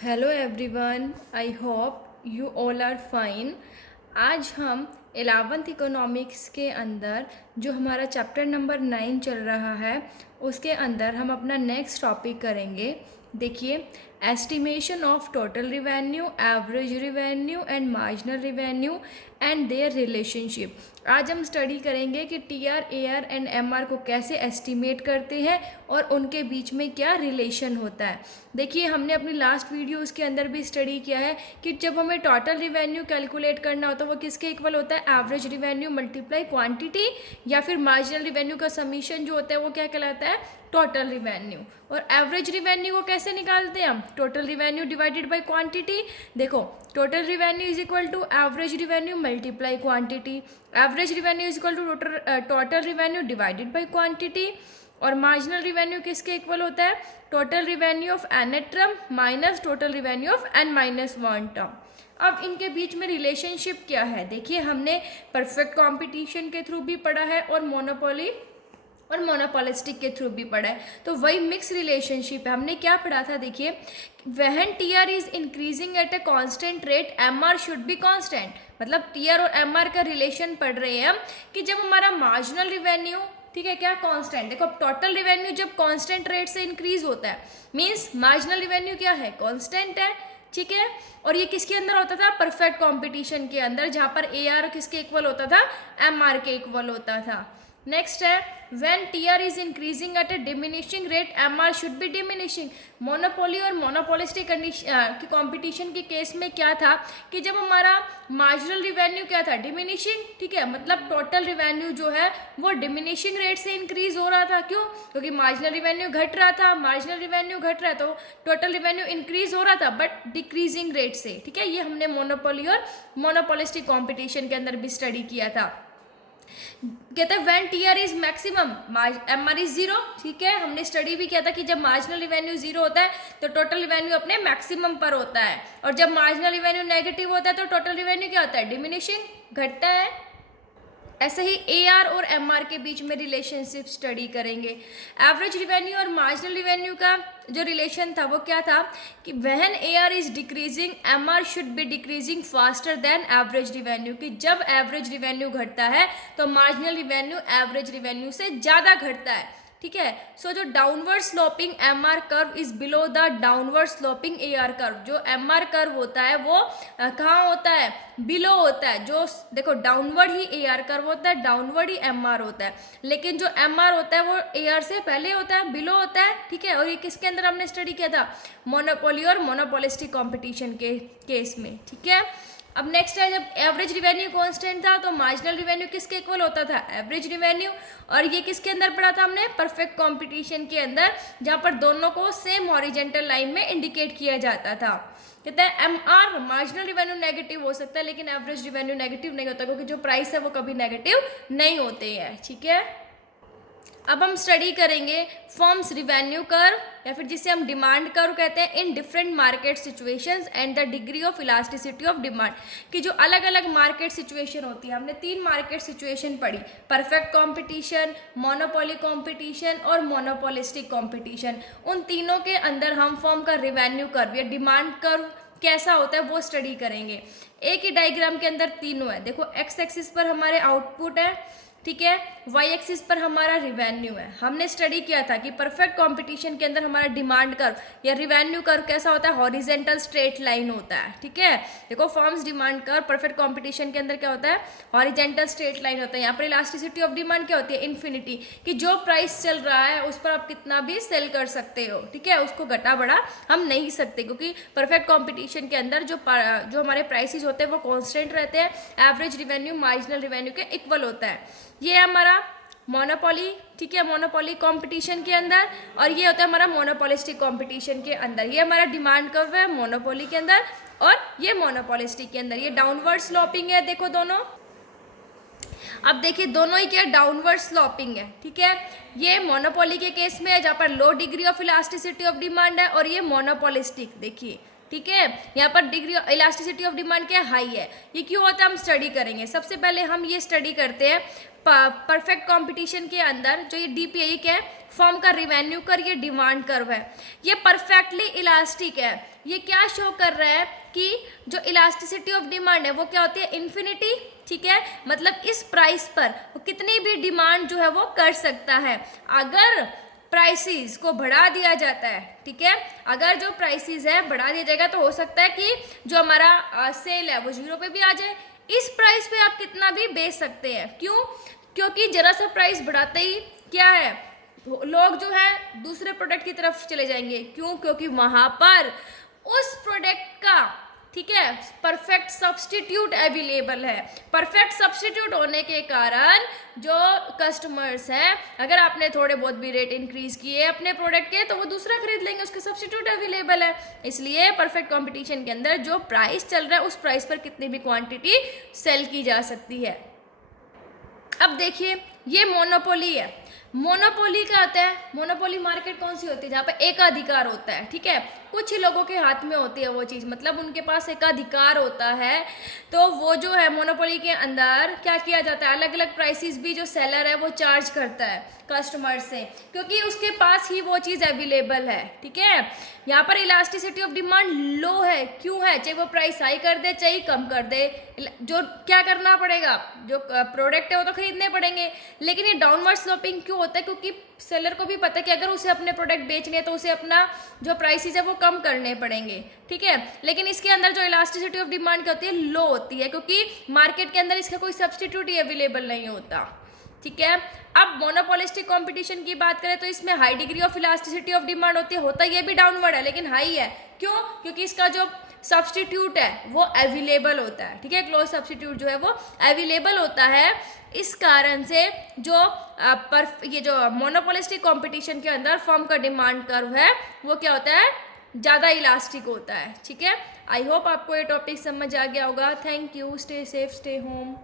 Hello everyone, I hope you all are fine. आज हम 11th economics के अंदर जो हमारा चैप्टर नंबर 9 चल रहा है उसके अंदर हम अपना नेक्स्ट टॉपिक करेंगे। देखिए, estimation of total revenue, average revenue and marginal revenue and their relationship. आज हम स्टडी करेंगे कि टीआर, एआर एंड एमआर को कैसे एस्टिमेट करते हैं और उनके बीच में क्या रिलेशन होता है। देखिए, हमने अपनी लास्ट वीडियोस के अंदर भी स्टडी किया है कि जब हमें टोटल रिवेन्यू कैलकुलेट करना होता है वो किसके इक्वल होता है, एवरेज रिवेन्यू मल्टीप्लाई क्वांटिटी, या फिर मार्जिनल रिवेन्यू का समीशन जो होता है वो क्या कहलाता है, टोटल रिवेन्यू। और एवरेज रिवेन्यू को कैसे निकालते हैं हम, total revenue divided by quantity. देखो, total revenue is equal to average revenue multiply quantity, average revenue is equal to total revenue divided by quantity. और मार्जिनल रिवेन्यू किसके इक्वल होता है, total revenue of N term minus total revenue of N minus one term. अब इनके बीच में relationship क्या है, देखिए हमने परफेक्ट कंपटीशन के थ्रू भी पढ़ा है और मोनोपोली और मोनोपोलिस्टिक के थ्रू भी पढ़ा है, तो वही मिक्स रिलेशनशिप है। हमने क्या पढ़ा था, देखिए, when TR is increasing at a constant rate MR should be constant. मतलब टीआर और एमआर का रिलेशन पढ़ रहे हैं हम कि जब हमारा मार्जिनल रिवेन्यू, ठीक है, क्या कांस्टेंट, देखो टोटल रिवेन्यू जब कांस्टेंट रेट से इंक्रीज होता है मींस मार्जिनल रिवेन्यू क्या है, कांस्टेंट है, ठीक है। और ये किसके अंदर होता था, परफेक्ट कंपटीशन के अंदर, जहां पर एआर किसके इक्वल होता था, एमआर के इक्वल होता था। नेक्स्ट है, when TR is increasing at a diminishing rate MR should be diminishing. Monopoly और मोनोपोलिस्टिक की कंपटीशन के केस में क्या था कि जब हमारा मार्जिनल रिवेन्यू क्या था, डिमिनिशिंग, ठीक है, मतलब टोटल रिवेन्यू जो है वो डिमिनिशिंग रेट से इंक्रीज हो रहा था। क्यों, क्योंकि मार्जिनल रिवेन्यू घट रहा था, मार्जिनल रिवेन्यू घट रहा है तो टोटल रिवेन्यू इंक्रीज हो रहा था बट डिक्रीजिंग रेट से, ठीक है। ये हमने मोनोपोली और मोनोपोलिस्टिक कॉम्पिटिशन के अंदर भी स्टडी किया था। कहते हैं when TR is maximum MR is zero, ठीक है। हमने स्टडी भी किया था कि जब मार्जिनल रिवेन्यू जीरो होता है तो टोटल रिवेन्यू अपने मैक्सिमम पर होता है, और जब मार्जिनल रिवेन्यू नेगेटिव होता है तो टोटल रिवेन्यू क्या होता है, डिमिनिशिंग, घटता है। ऐसे ही एआर और एमआर के बीच में रिलेशनशिप स्टडी करेंगे। एवरेज रिवेन्यू और मार्जिनल रिवेन्यू का जो रिलेशन था वो क्या था कि when AR is decreasing MR should be decreasing faster than average revenue, कि जब एवरेज रिवेन्यू घटता है तो मार्जिनल रिवेन्यू एवरेज रिवेन्यू से ज़्यादा घटता है, ठीक है। सो जो downward sloping MR curve is below the downward sloping AR curve. जो एमआर कर्व होता है वो कहाँ होता है, बिलो होता है। जो देखो डाउनवर्ड ही एआर कर्व होता है, डाउनवर्ड ही एमआर होता है, लेकिन जो एमआर होता है वो एआर से पहले होता है, बिलो होता है, ठीक है। और ये किसके अंदर हमने स्टडी किया था, मोनोपोली और मोनोपोलिस्टिक कॉम्पिटिशन के केस में, ठीक है। अब नेक्स्ट है, जब एवरेज रिवेन्यू कांस्टेंट था तो मार्जिनल रिवेन्यू किसके इक्वल होता था, एवरेज रिवेन्यू। और ये किसके अंदर पढ़ा था हमने, परफेक्ट कंपटीशन के अंदर, जहां पर दोनों को सेम हॉरिजॉन्टल लाइन में इंडिकेट किया जाता था। कहते हैं एमआर मार्जिनल रिवेन्यू नेगेटिव हो सकता है लेकिन एवरेज रिवेन्यू नेगेटिव नहीं होता, क्योंकि जो प्राइस है वो कभी नेगेटिव नहीं होते हैं, ठीक है। अब हम स्टडी करेंगे फर्म्स रिवेन्यू कर्व, या फिर जिसे हम डिमांड कर्व कहते हैं, in different market situations and the degree of elasticity of demand. कि जो अलग अलग मार्केट सिचुएशन होती है, हमने 3 मार्केट सिचुएशन पढ़ी, परफेक्ट कंपटीशन, मोनोपोली कंपटीशन और मोनोपोलिस्टिक कंपटीशन। उन तीनों के अंदर हम फर्म का रिवेन्यू कर्व या डिमांड कर्व कैसा होता है वो स्टडी करेंगे। एक ही डायग्राम के अंदर तीनों है, देखो एक्स एक्सिस पर हमारे आउटपुट है, ठीक है, वाई एक्सिस पर हमारा रिवेन्यू है। हमने स्टडी किया था कि परफेक्ट कंपटीशन के अंदर हमारा डिमांड कर्व या रिवेन्यू कर्व कैसा होता है, हॉरिजेंटल स्ट्रेट लाइन होता है, ठीक है। देखो firms demand curve perfect competition के अंदर क्या होता है, हॉरिजेंटल स्ट्रेट लाइन होता है। यहाँ पर इलास्टिसिटी ऑफ डिमांड क्या होती है, इन्फिनिटी, कि जो प्राइस चल रहा है उस पर आप कितना भी सेल कर सकते हो, ठीक है, उसको घटा बढ़ा हम नहीं सकते, क्योंकि परफेक्ट कॉम्पिटिशन के अंदर जो हमारे प्राइसेस होते हैं वो कॉन्स्टेंट रहते हैं, एवरेज रिवेन्यू मार्जिनल रिवेन्यू के इक्वल होता है। ये हमारा मोनोपोली, ठीक है, मोनोपोली कंपटीशन के अंदर, और ये होता है हमारा मोनोपोलिस्टिक कंपटीशन के अंदर। ये हमारा डिमांड कर्व है मोनोपोली के अंदर और ये मोनोपोलिस्टिक के अंदर। ये डाउनवर्ड स्लोपिंग है, देखो दोनों। अब देखिए दोनों ही क्या डाउनवर्ड स्लोपिंग है, ठीक है। ये मोनोपोली के केस में है जहाँ पर low degree of elasticity of demand है, और ये मोनोपोलिस्टिक, देखिए, ठीक है, यहाँ पर डिग्री इलास्टिसिटी ऑफ डिमांड क्या हाई है। ये क्यों होता है हम स्टडी करेंगे। सबसे पहले हम ये स्टडी करते हैं परफेक्ट कंपटीशन के अंदर जो ये डीपीआई क्या है, फर्म का रिवेन्यू कर्व, ये डिमांड कर्व है, ये परफेक्टली इलास्टिक है। ये क्या शो कर रहा है कि जो इलास्टिसिटी ऑफ डिमांड है वो क्या होती है, इन्फिनिटी, ठीक है। मतलब इस प्राइस पर वो कितनी भी डिमांड जो है वो कर सकता है। अगर प्राइसेस को बढ़ा दिया जाता है, ठीक है, अगर जो प्राइसेस है बढ़ा दिया जाएगा तो हो सकता है कि जो हमारा सेल है वो 0 पे भी आ जाए। इस प्राइस पे आप कितना भी बेच सकते हैं, क्यों? क्योंकि जरा सा प्राइस बढ़ाते ही क्या है, लोग जो है दूसरे प्रोडक्ट की तरफ चले जाएंगे। क्यों? क्योंकि वहां पर उस प्रोडक्ट का, ठीक है, परफेक्ट सब्स्टिट्यूट अवेलेबल है। परफेक्ट सब्स्टिट्यूट होने के कारण जो कस्टमर्स हैं, अगर आपने थोड़े बहुत भी रेट इंक्रीज किए अपने प्रोडक्ट के तो वो दूसरा खरीद लेंगे, उसका सब्स्टिट्यूट अवेलेबल है। इसलिए परफेक्ट कंपटीशन के अंदर जो प्राइस चल रहा है उस प्राइस पर कितनी भी क्वांटिटी सेल की जा सकती है। अब देखिए, ये मोनोपोली है। मोनोपोली क्या होता है? मोनोपोली मार्केट कौन सी होती है? जहाँ पे एकाधिकार होता है, ठीक है, कुछ ही लोगों के हाथ में होती है वो चीज़, मतलब उनके पास एकाधिकार होता है। तो वो जो है मोनोपोली के अंदर क्या किया जाता है, अलग अलग प्राइसेस भी जो सेलर है वो चार्ज करता है कस्टमर से, क्योंकि उसके पास ही वो चीज़ अवेलेबल है, ठीक है। यहाँ पर इलास्टिसिटी ऑफ डिमांड लो है, क्यों है? चाहे वो प्राइस हाई कर दे चाहे कम कर दे, जो क्या करना पड़ेगा, जो प्रोडक्ट है वो तो खरीदने पड़ेंगे। लेकिन ये डाउनवर्ड स्लोपिंग क्यों होता है? क्योंकि सेलर को भी पता है कि अगर उसे अपने प्रोडक्ट बेचने हैं तो उसे अपना जो प्राइसेस है वो कम करने पड़ेंगे, ठीक है। लेकिन इसके अंदर जो इलास्टिसिटी ऑफ डिमांड क्या होती है, लो होती है, क्योंकि मार्केट के अंदर इसका कोई सब्स्टिट्यूट ही अवेलेबल नहीं होता, ठीक है। अब मोनोपोलिस्टिक कंपटीशन की बात करें तो इसमें high degree of elasticity of demand होती है, होता ये भी डाउनवर्ड है लेकिन हाई है। क्यों? क्योंकि इसका जो सब्स्टिट्यूट है वो अवेलेबल होता है, ठीक है, क्लोज सब्स्टिट्यूट जो है वो अवेलेबल होता है। इस कारण से जो ये जो मोनोपोलिस्टिक कंपटीशन के अंदर फर्म का डिमांड कर्व है वो क्या होता है, ज़्यादा इलास्टिक होता है, ठीक है। आई होप आपको ये टॉपिक समझ आ गया होगा। Thank you. Stay safe, stay home.